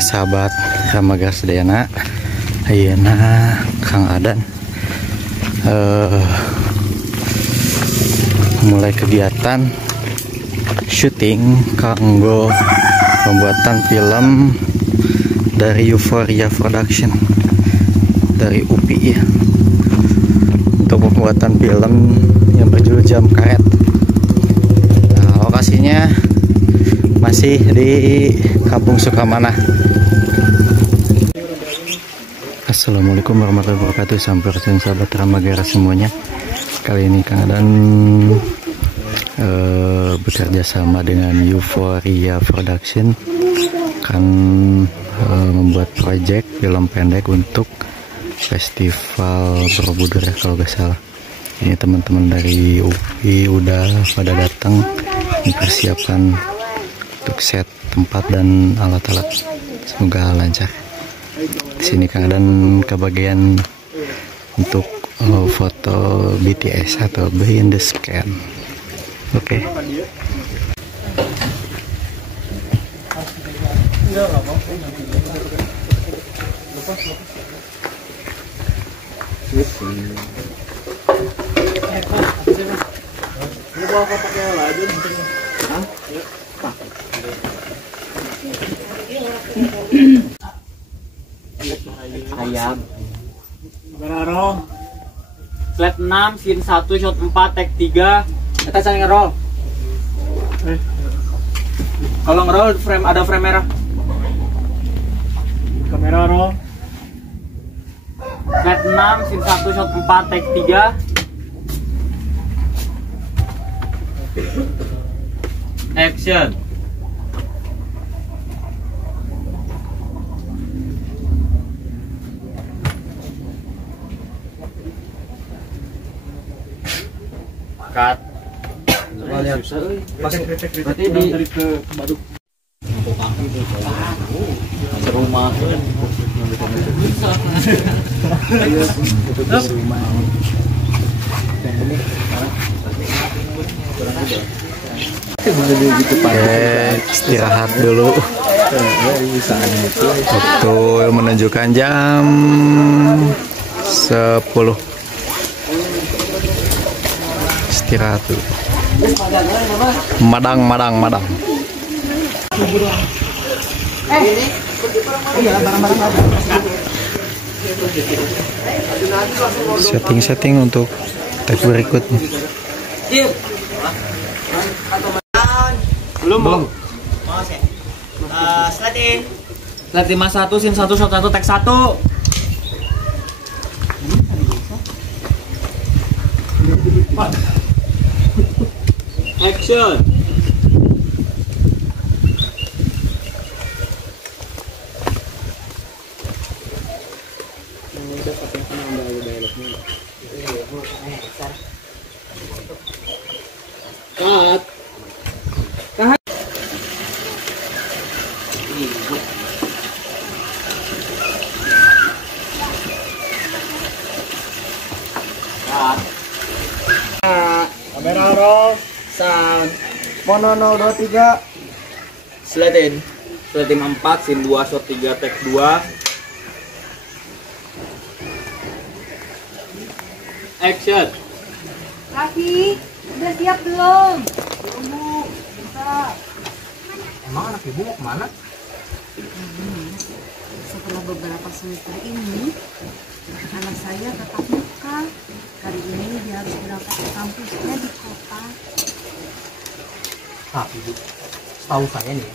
Oke sahabat Ramagar Sedayana, ayeuna Kang Adan mulai kegiatan syuting kanggo pembuatan film dari Euphoria Production dari UPI ya, untuk pembuatan film yang berjudul Jam Karet. Nah, lokasinya masih di Kampung Sukamana. Assalamualaikum warahmatullahi wabarakatuh. Sampurasun sahabat Ramagara semuanya. Kali ini Kang Adan bekerja sama dengan Euphoria Production akan membuat proyek film pendek untuk festival Borobudur ya, kalau gak salah. Ini teman-teman dari UPI udah pada datang mempersiapkan untuk set tempat dan alat-alat, semoga lancar. Di sini Kang Adan kebagian untuk foto BTS atau behind the scan. Oke. Ayam Bararo Slide 6 Scene 1 Shot 4 Take 3. Kita cari ngeroll. Kalau ngeroll frame, ada frame merah. Kamera roll. Slide 6 Scene 1 Shot 4 Take 3. Action. Cut. Coba lihat. Berarti di ke Baduk. Serumah. Istirahat dulu. Waktu menunjukkan jam 10. Istirahat dulu. Madang. Setting untuk tag berikutnya. Belum. Slide 51 Scene 1 Shot 1 Take 1. Action. Cut. Kamera roll. Sound. Mono 023. Slide 4 Scene 2 Shot 3 Take 2. Action. Kaki, udah siap belum? Belum, Bu. Bentar. Emang anak ibu mau kemana? Setelah beberapa semester ini, anak saya tatap muka. Kali ini dia harus berangkat ke kampusnya di kota. Tapi Bu, setahu saya nih,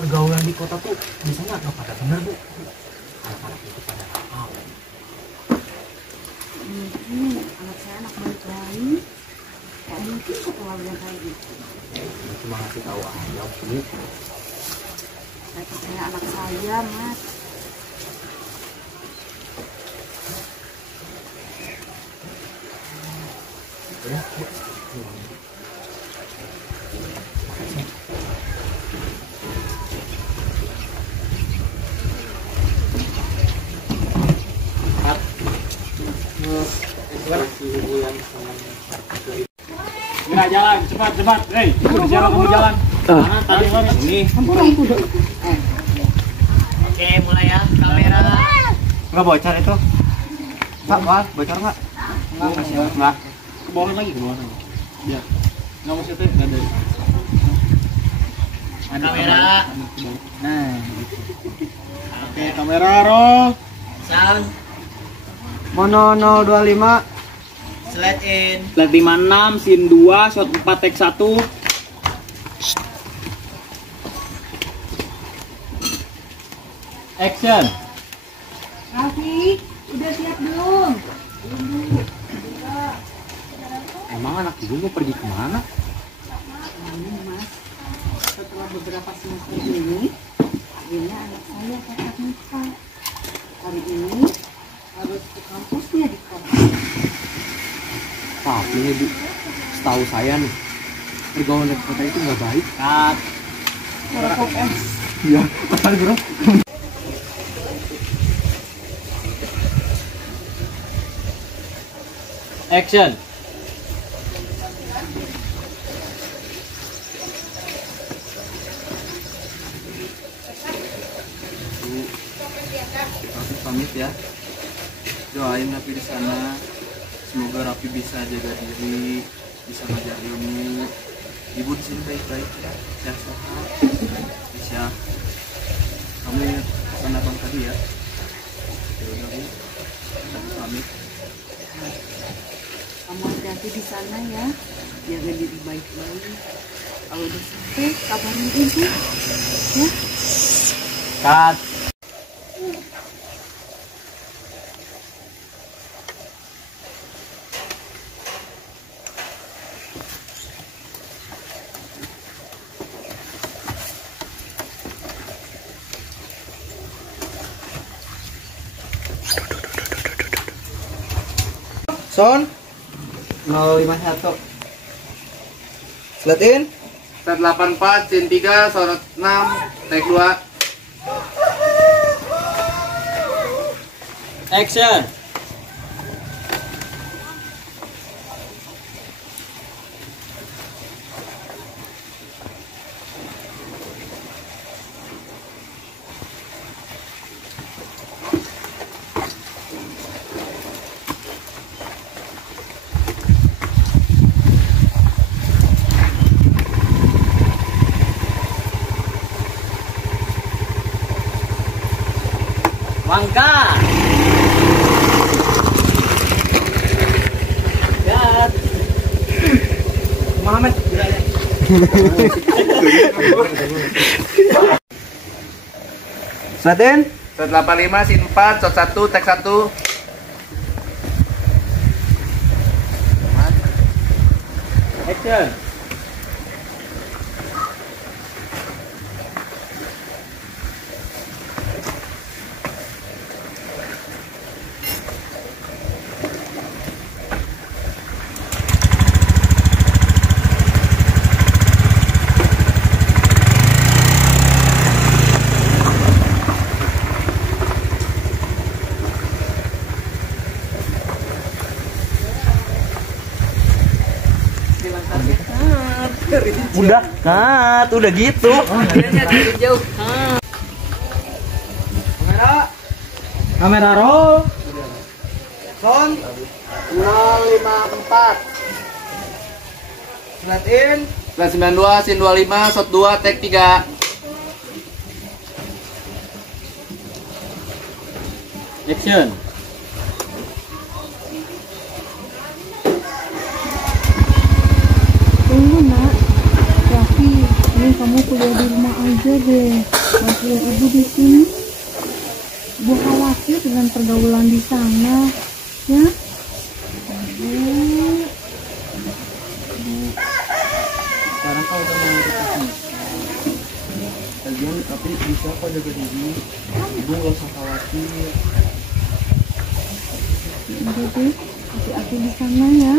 pergaulan di kota tuh biasanya nggak pada bener Bu. Anak-anak itu pada nakal. Mungkin anak saya anak baik-baik. Gak mungkin setelah yang kayak gitu. Cuma ngasih tahu aja Bu. Saya percaya anak saya, Mas. Ya, Bu. Gerak jalan, cepat, hei, jalan kamu jalan. Tadi ini. Oke, mulai ya. Kamera. Enggak bocor itu. Pak, bocor enggak? Enggak, masih enggak. Ke bawah lagi, ke bawah lagi. Biar. Enggak masih tuh, enggak ada. Kamera. Nah. Oke, kamera roll. Sound. Mono 025. Slide in. Slide 56, scene 2, shot 4, take 1. Action. Raffi, udah siap belum? Emang anak ibu mau pergi kemana? Ini mas, setelah beberapa semester ini, akhirnya anak saya tatap muka. Hari ini harus ke kampusnya di kota. Tapi nih Bu, setahu saya nih, pergaulan di kota itu nggak baik. Cut. Merokok es. Iya, makanya bro. Action. Raffi pamit ya. Doain Raffi di sana. Semoga Raffi bisa jaga diri, bisa belajar ilmu. Ibu di sini baik-baik ya, sehat. Bisa. Kamu ingat pesan abang tadi ya. Ya udah Bu, Raffi pamit. Kamu hati-hati di sana ya, jaga diri baik-baik. Kalau udah sampai kabarin ibu, ya. Cut. Son 051. Slide in. Set 84, scene 3, sorot 6, take 2. Action. Mangka. Cut. Muhammad. Slide in. Set 85, scene 4, shot 1, take 1. Action. Udah, cut, udah gitu. Jauh. Kamera. Kamera roll. Son 054. Slide in. Slide 92, scene 25, shot 2, take 3. Action. Tunggu nak, Raffi, ini kamu kuliah di rumah aja deh. Bantuin ibu di sini. Ibu khawatir dengan pergaulan di sana, ya. Aduh. Sekarang kalau udah mau nikah, lagian tapi bisa kok jaga diri. Ibu nggak usah khawatir. Udah deh, hati-hati di sana ya.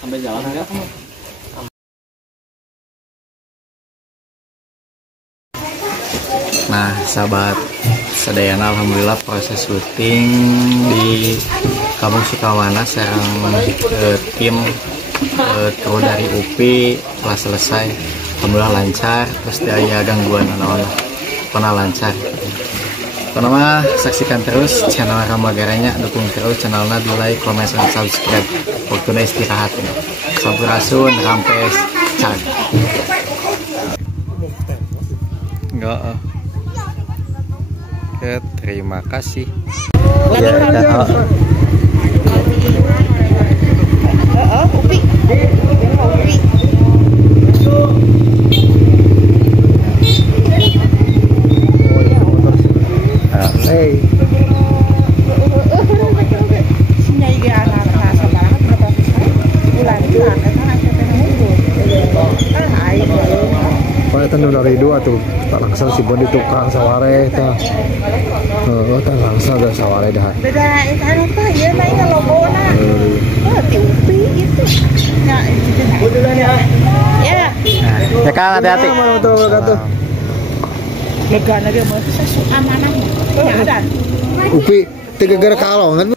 Sampai jalan enggak? Nah, sahabat sedayana, alhamdulillah proses syuting di Kampung Sukawana sareng tim Kalau dari UPI telah selesai, alhamdulillah lancar. Terus ada gangguan anak-anak pernah lancar. Pertama, saksikan terus channel Ramagaranya, dukung terus channelnya di like, komen, dan subscribe. Waktunya istirahat ya. Sampurasun, rampes, cag. Enggak. Oke, terima kasih. Ya, Upi. Hey. Tan dari dua tuh tak langsung si Bondi tukang saware tah. Tak langsung ada saware dah. Beda anu tah ieu mah ieu logona. Ti Upi itu. Nah, itu nah. Ya. Ya Kang, hati-hati. Betul kata. Lega na ge mah amanah. Ya dan. Upi 3 gara kalongan.